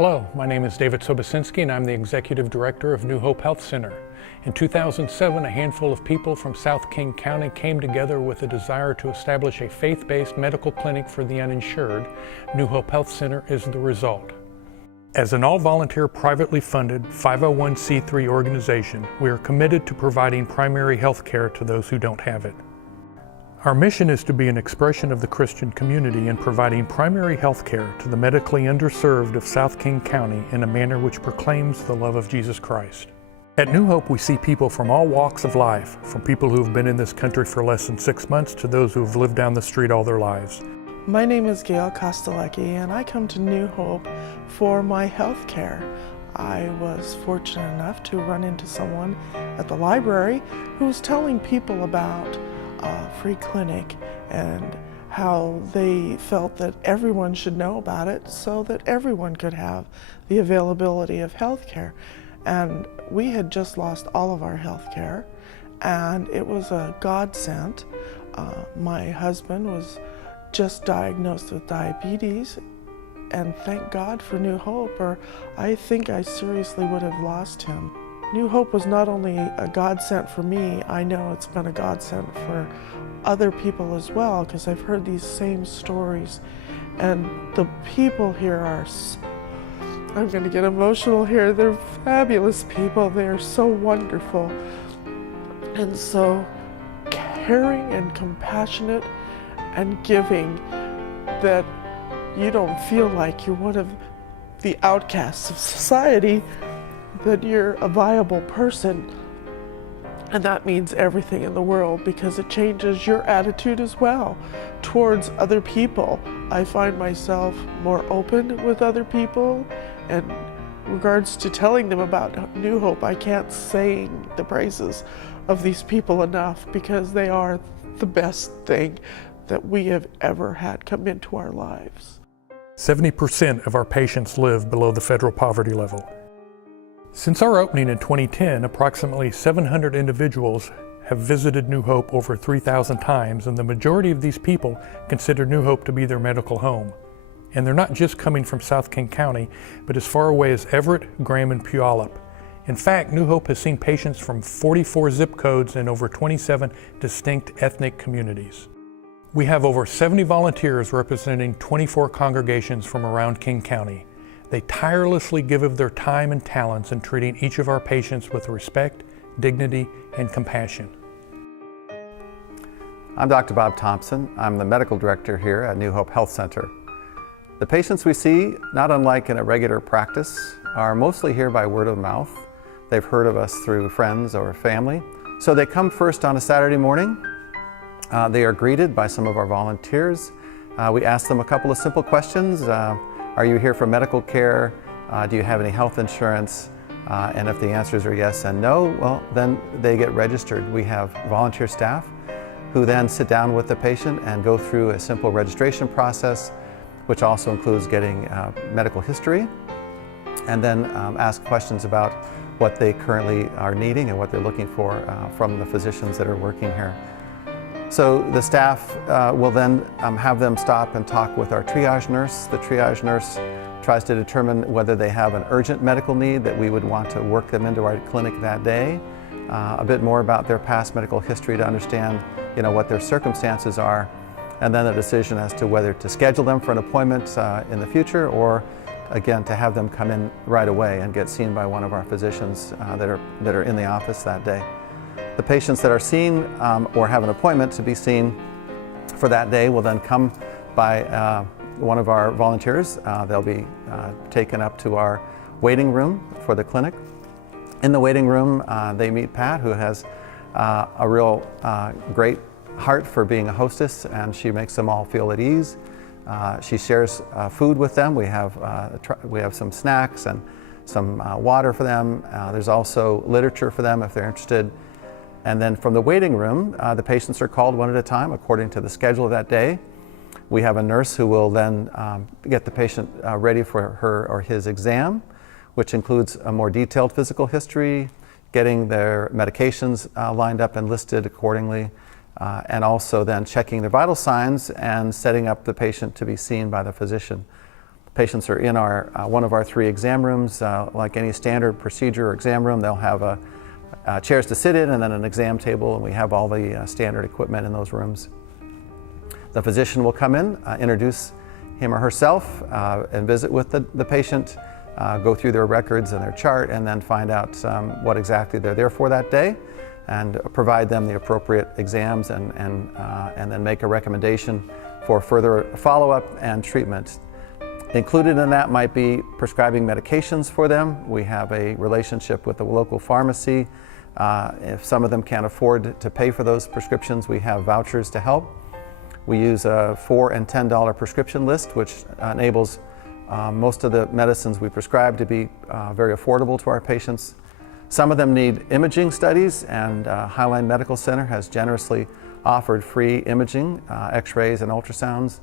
Hello, my name is David Sobocinski and I'm the Executive Director of New Hope Health Center. In 2007, a handful of people from South King County came together with a desire to establish a faith-based medical clinic for the uninsured. New Hope Health Center is the result. As an all-volunteer, privately funded 501c3 organization, we are committed to providing primary health care to those who don't have it. Our mission is to be an expression of the Christian community in providing primary health care to the medically underserved of South King County in a manner which proclaims the love of Jesus Christ. At New Hope, we see people from all walks of life, from people who have been in this country for less than 6 months to those who have lived down the street all their lives. My name is Gail Kostelecki and I come to New Hope for my health care. I was fortunate enough to run into someone at the library who was telling people about a free clinic and how they felt that everyone should know about it so that everyone could have the availability of health care. And we had just lost all of our health care and it was a godsend. My husband was just diagnosed with diabetes, and thank God for New Hope, or I think I seriously would have lost him. New Hope was not only a godsend for me, I know it's been a godsend for other people as well, because I've heard these same stories, and the people here are, I'm going to get emotional here, they're fabulous people, they're so wonderful, and so caring and compassionate and giving, that you don't feel like you're one of the outcasts of society, that you're a viable person. And that means everything in the world, because it changes your attitude as well towards other people. I find myself more open with other people, and in regards to telling them about New Hope, I can't sing the praises of these people enough, because they are the best thing that we have ever had come into our lives. 70% of our patients live below the federal poverty level. Since our opening in 2010, approximately 700 individuals have visited New Hope over 3,000 times, and the majority of these people consider New Hope to be their medical home. And they're not just coming from South King County, but as far away as Everett, Graham, and Puyallup. In fact, New Hope has seen patients from 44 zip codes and over 27 distinct ethnic communities. We have over 70 volunteers representing 24 congregations from around King County. They tirelessly give of their time and talents in treating each of our patients with respect, dignity, and compassion. I'm Dr. Bob Thompson. I'm the medical director here at New Hope Health Center. The patients we see, not unlike in a regular practice, are mostly here by word of mouth. They've heard of us through friends or family. So they come first on a Saturday morning. They are greeted by some of our volunteers. We ask them a couple of simple questions. Are you here for medical care? Do you have any health insurance? And if the answers are yes and no, well, then they get registered. We have volunteer staff who then sit down with the patient and go through a simple registration process, which also includes getting medical history, and then ask questions about what they currently are needing and what they're looking for from the physicians that are working here. So the staff will then have them stop and talk with our triage nurse. The triage nurse tries to determine whether they have an urgent medical need that we would want to work them into our clinic that day. A bit more about their past medical history to understand, what their circumstances are, and then a decision as to whether to schedule them for an appointment in the future, or again to have them come in right away and get seen by one of our physicians that are in the office that day. The patients that are seen or have an appointment to be seen for that day will then come by one of our volunteers. They'll be taken up to our waiting room for the clinic. In the waiting room, they meet Pat, who has a real great heart for being a hostess, and she makes them all feel at ease. She shares food with them. We have some snacks and some water for them. There's also literature for them if they're interested. And then from the waiting room, the patients are called one at a time according to the schedule of that day. We have a nurse who will then get the patient ready for her or his exam, which includes a more detailed physical history, getting their medications lined up and listed accordingly, and also then checking their vital signs and setting up the patient to be seen by the physician. Patients are in one of our 3 exam rooms. Like any standard procedure or exam room, they'll have chairs to sit in and then an exam table, and we have all the standard equipment in those rooms. The physician will come in, introduce him or herself, and visit with the patient, go through their records and their chart, and then find out what exactly they're there for that day, and provide them the appropriate exams, and then make a recommendation for further follow-up and treatment. Included in that might be prescribing medications for them. We have a relationship with the local pharmacy. If some of them can't afford to pay for those prescriptions, we have vouchers to help. We use a $4 and $10 prescription list, which enables most of the medicines we prescribe to be very affordable to our patients. Some of them need imaging studies, and Highline Medical Center has generously offered free imaging, x-rays and ultrasounds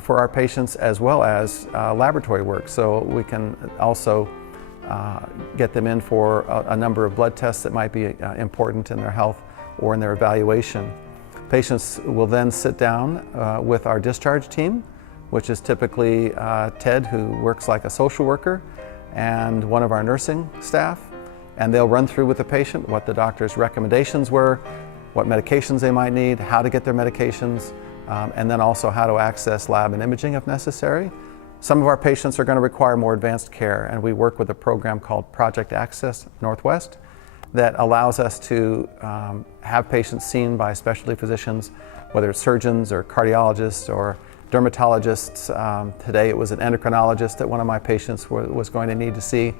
for our patients, as well as laboratory work. So we can also get them in for a number of blood tests that might be important in their health or in their evaluation. Patients will then sit down with our discharge team, which is typically Ted, who works like a social worker, and one of our nursing staff, and they'll run through with the patient what the doctor's recommendations were, what medications they might need, how to get their medications, and then also how to access lab and imaging if necessary. Some of our patients are going to require more advanced care, and we work with a program called Project Access Northwest that allows us to have patients seen by specialty physicians, whether it's surgeons or cardiologists or dermatologists. Today it was an endocrinologist that one of my patients was going to need to see.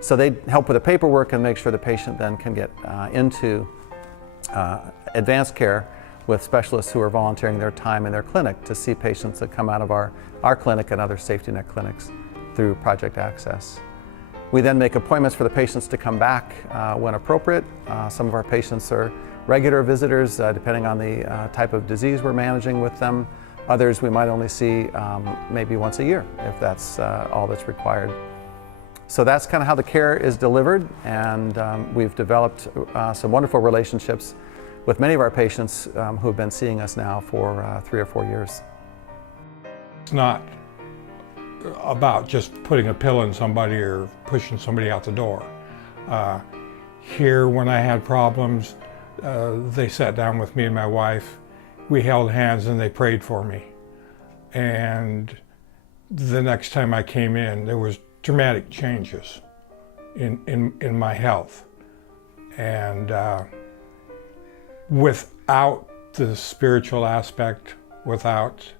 So they help with the paperwork and make sure the patient then can get into advanced care with specialists who are volunteering their time in their clinic to see patients that come out of our clinic and other safety net clinics through Project Access. We then make appointments for the patients to come back when appropriate. Some of our patients are regular visitors, depending on the type of disease we're managing with them. Others we might only see maybe once a year, if that's all that's required. So that's kind of how the care is delivered, and we've developed some wonderful relationships with many of our patients who have been seeing us now for 3 or 4 years. It's not about just putting a pill in somebody or pushing somebody out the door. Here, when I had problems, they sat down with me and my wife. We held hands and they prayed for me. And the next time I came in, there was dramatic changes in my health. And without the spiritual aspect, without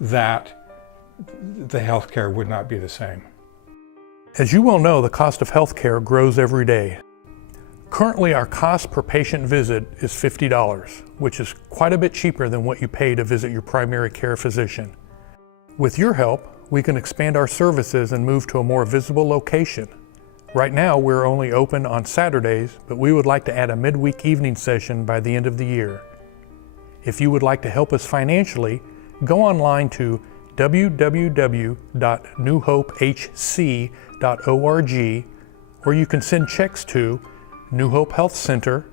that, the healthcare would not be the same. As you well know, the cost of healthcare grows every day. Currently, our cost per patient visit is $50, which is quite a bit cheaper than what you pay to visit your primary care physician. With your help, we can expand our services and move to a more visible location. Right now, we're only open on Saturdays, but we would like to add a midweek evening session by the end of the year. If you would like to help us financially, go online to www.newhopehc.org, or you can send checks to New Hope Health Center,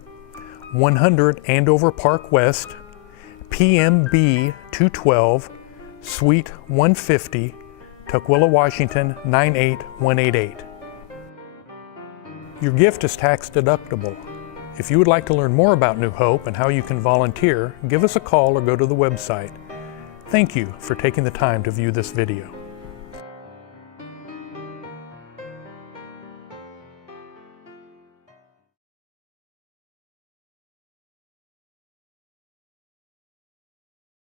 100 Andover Park West, PMB 212, Suite 150, Tukwila, Washington 98188. Your gift is tax deductible. If you would like to learn more about New Hope and how you can volunteer, give us a call or go to the website. Thank you for taking the time to view this video.